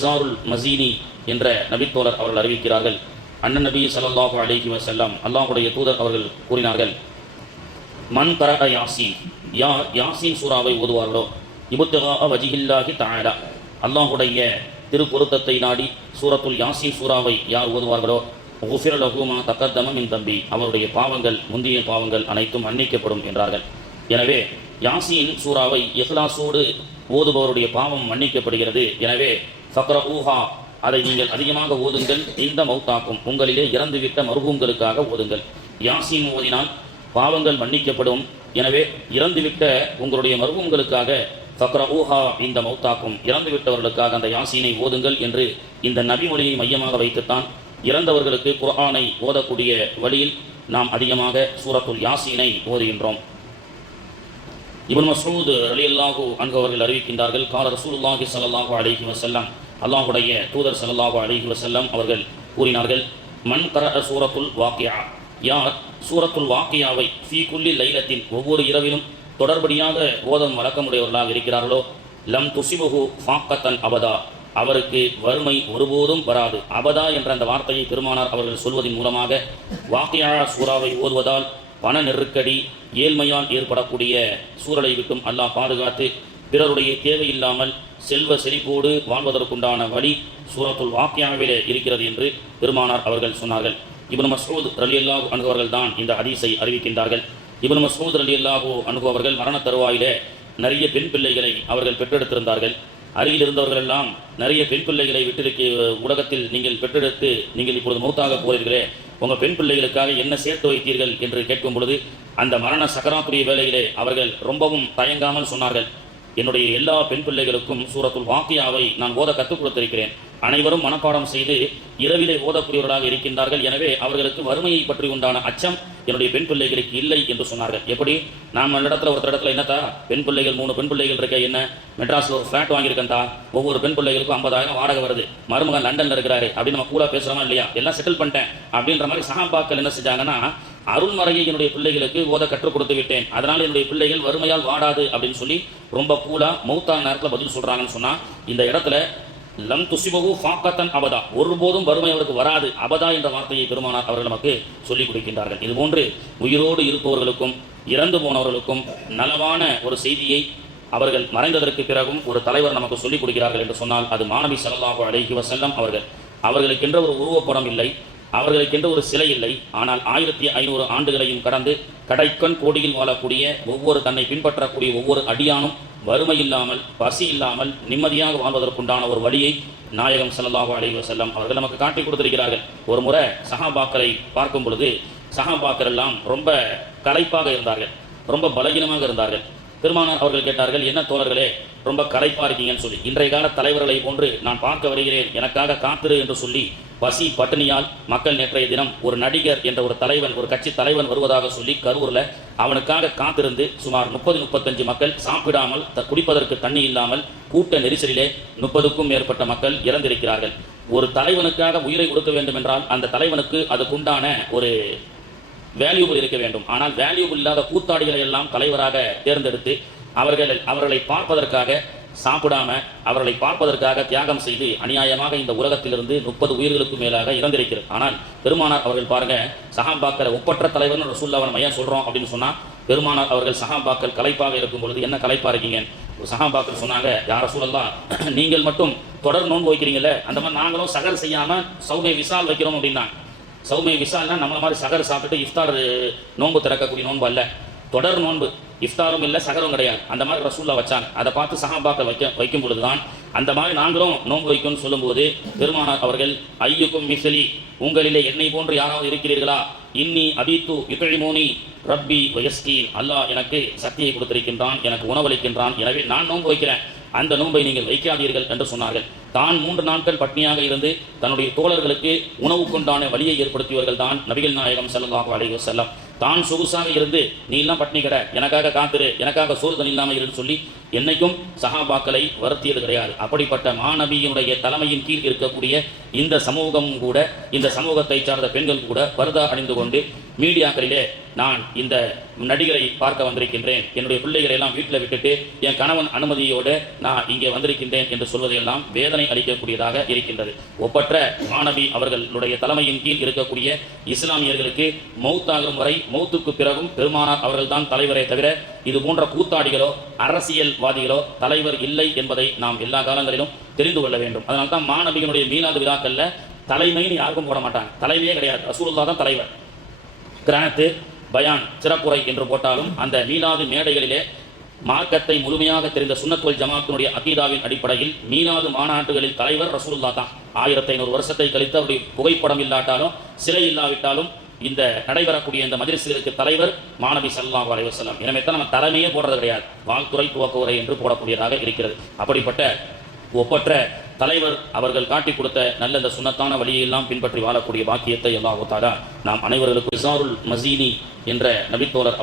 நிசாருல் மசீனி என்ற நபித்தோழர் அவர்கள் அறிவிக்கிறார்கள். அண்ணன் நபி ஸல்லல்லாஹு அலைஹி வஸல்லம் அல்லாஹ்வுடைய தூதர் அவர்கள் கூறினார்கள், மன் கரஅ யாசீன், யார் யாசீன் சூராவை ஓதுவார்களோ, இப்திகா வஜ்ஹில்லாஹி தஆலா, அல்லாஹ்வுடைய திருப்பொருத்தத்தை நாடி சூரத்துல் யாசீன் சூராவை யார் ஓதுவார்களோ, குஃபிர லஹு மா தகத்தம மின் தம்பி, அவருடைய பாவங்கள் முந்திய பாவங்கள் அனைத்தும் மன்னிக்கப்படும் என்றார்கள். எனவே யாசீன் சூராவை இஹ்லாஸோடு ஓதுபவருடைய பாவம் மன்னிக்கப்படுகிறது. எனவே ஃபக்ரஊஹா, அதை நீங்கள் அதிகமாக ஓதுங்கள். இந்த மௌத்தாக்கும், உங்களிலே இறந்துவிட்ட மர்ஹூம்களுக்காக ஓதுங்கள். யாசீன் ஓதினால் பாவங்கள் மன்னிக்கப்படும். எனவே இறந்துவிட்ட உங்களுடைய மர்ஹூம்களுக்காக ஃபக்ரஊஹா இந்த மௌத்தாக்கும், இறந்துவிட்டவர்களுக்காக அந்த யாசீனை ஓதுங்கள் என்று இந்த நபிமொழியை மையமாக வைத்துத்தான் இறந்தவர்களுக்கு குர்ஆனை ஓதக்கூடிய வழியில் நாம் அதிகமாக சூரத்துல் யாசீனை ஓதுகின்றோம். இப்னு மஸ்ஊத் ரலியல்லாஹு அன்ஹு அவர்கள் அறிவிக்கின்றார்கள், கால ரசூலுல்லாஹி ஸல்லல்லாஹு அலைஹி வஸல்லம், அல்லாஹ்வுடைய தூதர் ஸல்லல்லாஹு அலைஹி வஸல்லம் அவர்கள் கூறினார்கள், மன் கரஅ சூரத்துல் வாக்கியா, யார் சூரத்துல் வாக்கியாவை ஃபீ குல்லி லைலத்தின், ஒவ்வொரு இரவிலும் தொடர்படியாக ஓதம் வழக்கமுடையவர்களாக இருக்கிறார்களோ, லம் துசிபுஹு ஃபாக்கத்தன் அபதா, அவருக்கு வறுமை ஒருபோதும் வராது. அபதா என்ற அந்த வார்த்தையை பெருமானார் அவர்கள் சொல்வதன் மூலமாக வாக்கியா சூறாவை ஓதுவதால் பண நெருக்கடி, ஏழ்மையால் ஏற்படக்கூடிய சூழலை விட்டும் அல்லாஹ் பாதுகாத்து பிறருடைய தேவையில்லாமல் செல்வ செழிப்போடு வாழ்வதற்குண்டான வழி சூரத்துல் வாக்கியாவிலே இருக்கிறது என்று பெருமானார் அவர்கள் சொன்னார்கள். இப்னு மஸ்ஊத் ரலியல்லாஹு அன்ஹு அவர்கள் தான் இந்த ஹதீஸை அறிவிக்கின்றார்கள். இப்னு மஸ்ஊத் ரலியல்லாஹு அன்ஹு அவர்கள் மரண தருவாயிலே நிறைய பெண் பிள்ளைகளை அவர்கள் பெற்றெடுத்திருந்தார்கள். அருகில் இருந்தவர்கள் எல்லாம் நிறைய பெண் பிள்ளைகளை விட்டிருக்க உலகத்தில் நீங்கள் பெற்றெடுத்து நீங்கள் இப்பொழுது மௌத்தாக போகிறீர்களே, உங்கள் பெண் பிள்ளைகளுக்காக என்ன சேர்த்து வைத்தீர்கள் என்று கேட்கும் பொழுது அந்த மரண சக்கராத்துடைய வேளையிலே அவர்கள் ரொம்பவும் தயங்காமல் சொன்னார்கள், என்னுடைய எல்லா பெண் பிள்ளைகளுக்கும் சூரத்துல் வாக்கியாவை நான் ஓத கற்றுக் கொடுத்திருக்கிறேன். அனைவரும் மனப்பாடம் செய்து இரவிலே ஓதக்கூடியவர்களாக இருக்கின்றார்கள். எனவே அவர்களுக்கு வறுமையை பற்றி உண்டான அச்சம் என்னுடைய பெண் பிள்ளைகளுக்கு இல்லை என்று சொன்னார்கள். எப்படி நாம் இடத்துல ஒருத்தர் இடத்துல என்னத்தா பெண் பிள்ளைகள் 3 பெண் பிள்ளைகள் இருக்க, என்ன மெட்ராஸில் ஒரு ஃப்ளாட் வாங்கியிருக்கேன்டா, ஒவ்வொரு பெண் பிள்ளைகளுக்கும் 50,000 வாடகை வருது, மருமகன் லண்டனில் இருக்கிறாரு அப்படின்னு நம்ம கூலா பேசுகிறோமா இல்லையா, எல்லாம் செட்டில் பண்ணிட்டேன் அப்படின்ற மாதிரி சஹாபாக்கள் என்ன செஞ்சாங்கன்னா, அருள்மறையை என்னுடைய பிள்ளைகளுக்கு ஓத கற்றுக் கொடுத்து விட்டேன், அதனால் என்னுடைய பிள்ளைகள் வறுமையால் வாடாது அப்படின்னு சொல்லி ரொம்ப கூலா மௌத்தான நேரத்தில் பதில் சொல்கிறாங்கன்னு சொன்னால், இந்த இடத்துல லம் துசிபஹு ஃபாக்கத்தன் அபதா, ஒருபோதும் வறுமை அவருக்கு வராது, அபதா என்ற வார்த்தையை பெருமானார் அவர்கள் நமக்கு சொல்லிக் கொடுக்கின்றார்கள். இதுபோன்று உயிரோடு இருப்பவர்களுக்கும் இறந்து போனவர்களுக்கும் நலவான ஒரு செய்தியை அவர்கள் மறைந்ததற்கு பிறகும் ஒரு தலைவர் நமக்கு சொல்லிக் கொடுக்கிறார்கள் என்று சொன்னால் அது மாநபி ஸல்லல்லாஹு அலைஹி வஸல்லம் அவர்கள். அவர்களுக்கென்ற ஒரு உருவப்படம் இல்லை, அவர்களுக்கென்ற ஒரு சிலை இல்லை. ஆனால் 1500 ஆண்டுகளையும் கடந்து கடைக்கண் கோடியில் வாழக்கூடிய ஒவ்வொரு தன்னை பின்பற்றக்கூடிய ஒவ்வொரு அடியானும் வறுமை இல்லாமல் பசி இல்லாமல் நிம்மதியாக வாழ்வதற்குண்டான ஒரு வழியை நாயகம் ஸல்லல்லாஹு அலைஹி வஸல்லம் அவர்கள் நமக்கு காட்டி கொடுத்திருக்கிறார்கள். ஒரு முறை சஹாபாக்களை பார்க்கும் பொழுது சஹாபாக்கள் எல்லாம் ரொம்ப களைப்பாக இருந்தார்கள், ரொம்ப பலகீனமாக இருந்தார்கள். பெருமானார் அவர்கள் கேட்டார்கள், என்ன தோழர்களே ரொம்ப களைப்பா இருக்கீங்கன்னு சொல்லி. இன்றைய கால தலைவர்களை போன்று நான் பார்க்க வருகிறேன், எனக்காக காத்திரு என்று சொல்லி பசி பட்டினியால் மக்கள் நேற்றைய தினம் ஒரு நடிகர் என்ற ஒரு தலைவன், ஒரு கட்சி தலைவன் வருவதாக சொல்லி கரூரில் அவனுக்காக காத்திருந்து சுமார் 30-35 மக்கள் சாப்பிடாமல் குடிப்பதற்கு தண்ணி இல்லாமல் கூட்ட நெரிசலிலே 30க்கும் மேற்பட்ட மக்கள் இறந்திருக்கிறார்கள். ஒரு தலைவனுக்காக உயிரை கொடுக்க வேண்டும் என்றால் அந்த தலைவனுக்கு அதுக்குண்டான ஒரு வேல்யூபிள் இருக்க வேண்டும். ஆனால் வேல்யூபிள் இல்லாத கூத்தாடிகளை எல்லாம் தலைவராக தேர்ந்தெடுத்து அவர்களை பார்ப்பதற்காக சாப்பிடாம அவர்களை பார்ப்பதற்காக தியாகம் செய்து அநியாயமாக இந்த உலகத்திலிருந்து 30 உயிர்களுக்கு மேலாக இறந்திருக்கிறது. ஆனால் பெருமானார் அவர்கள் பாருங்க, சஹாபாக்களை ஒப்பற்ற தலைவர்னு ரசூலுல்லாஹ் அவன் மையம் சொல்றோம் அப்படின்னு சொன்னா, பெருமானார் அவர்கள் சஹாபாக்கள் களைப்பாக இருக்கும் பொழுது என்ன களைப்பா இருக்கீங்க, சஹாபாக்கள் சொன்னாங்க, யார் ரசூலல்லாஹ் நீங்கள் மட்டும் தொடர் நோன்பு வைக்கிறீங்களே, அந்த மாதிரி நாங்களும் சகர் செய்யாம சௌமே விசால் வைக்கிறோம் அப்படின்னா. சௌமே விசால்னா நம்மள மாதிரி சகர் சாப்பிட்டுட்டு இஃப்தார் நோன்பு திறக்கக்கூடிய நோன்பு அல்ல, தொடர் நோன்பு. இஃப்தாரும் இல்லை சகரும் கிடையாது. அந்த மாதிரி ரசூலுல்லாஹ் வச்சாங்க. அதை பார்த்து சஹாபாக்கள் வைக்கும் பொழுதுதான் அந்த மாதிரி நாங்களும் நோன்பு வைக்கும்னு சொல்லும்போது பெருமானார் அவர்கள், ஐயுக்கும் மிஸ்லி, உங்களிலே என்னை போன்று யாராவது இருக்கிறீர்களா, இன்னி அபீத்து யுத்இமூனி ரப்பி வயஸ்கீன், அல்லாஹ் எனக்கு சக்தியை கொடுத்திருக்கின்றான், எனக்கு உணவளிக்கின்றான், எனவே நான் நோன்பு வைக்கிறேன், அந்த நோன்பை நீங்கள் வைக்காதீர்கள் என்று சொன்னார்கள். தான் 3 நாட்கள் பட்னியாக இருந்து தன்னுடைய தோழர்களுக்கு உணவுக்குண்டான வழியை ஏற்படுத்தியவர்கள் தான் நபிகள் நாயகம் ஸல்லல்லாஹு அலைஹி வஸல்லம். தான் சொகுசாக இருந்து நீ எல்லாம் பட்னி கடை, எனக்காக காத்திரு, எனக்காக சோறு தண்ணி இல்லாமல் இருந்து சொல்லி என்னைக்கும் சஹாபாக்களை வருத்தியது கிடையாது. அப்படிப்பட்ட மாநபியினுடைய தலைமையின் கீழ் இருக்கக்கூடிய இந்த சமூகம் கூட, இந்த சமூகத்தை சார்ந்த பெண்கள் கூட பர்தா அணிந்து கொண்டு மீடியாக்களிலே நான் இந்த நடிகரை பார்க்க வந்திருக்கின்றேன், என்னுடைய பிள்ளைகளை எல்லாம் வீட்டில் விட்டுட்டு என் கணவன் அனுமதியோடு நான் இங்கே வந்திருக்கின்றேன் என்று சொல்வதையெல்லாம் வேதனை அளிக்கக்கூடியதாக இருக்கின்றது. ஒப்பற்ற மாணவி அவர்களுடைய தலைமையின் கீழ் இருக்கக்கூடிய இஸ்லாமியர்களுக்கு மௌத்தாகும் வரை, மௌத்துக்கு பிறகும் பெருமானார் அவர்கள்தான் தலைவரை தவிர இது போன்ற கூத்தாடிகளோ அரசியல்வாதிகளோ தலைவர் இல்லை என்பதை நாம் எல்லா காலங்களிலும் தெரிந்து கொள்ள வேண்டும். அதனால்தான் மாணவிகளுடைய மீலாது விழாக்கள்ல தலைமைன்னு யாருக்கும் போட மாட்டாங்க. தலைமையே கிடையாது, ரசூலுல்லாஹ் தான் தலைவர். கிராத்து, பயான், சிறப்புரை என்று போட்டாலும் அந்த மீலாது மேடைகளிலே மார்க்கத்தை முழுமையாக தெரிந்த சுன்னத்துல் ஜமாத்தினுடைய அகீதாவின் அடிப்படையில் மீலாது மாநாட்டுகளில் தலைவர் ரசூலுல்லாஹ் தான். 1500 வருஷத்தை கழித்து அவருடைய புகைப்படம் இல்லாட்டாலும் சிலை இல்லாவிட்டாலும் இந்த நடைபெறக்கூடிய இந்த மஜ்லிஸ்களுக்கு தலைவர் மாணவி ஸல்லல்லாஹு அலைஹி வஸல்லம். எனவே தான் நம்ம தலைமையே போடுறது கிடையாது, வாழ்த்துறை துவக்க உரை என்று போடக்கூடியதாக இருக்கிறது. அப்படிப்பட்ட ஒப்பற்ற தலைவர் அவர்கள் காட்டி கொடுத்த நல்ல இந்த சுன்னத்தான வழியெல்லாம் பின்பற்றி வாழக்கூடிய பாக்கியத்தை அல்லாஹ் தஆலா நாம் அனைவர்களுக்கும் இஸாருல் மஸீனி என்ற நபித்தோழர்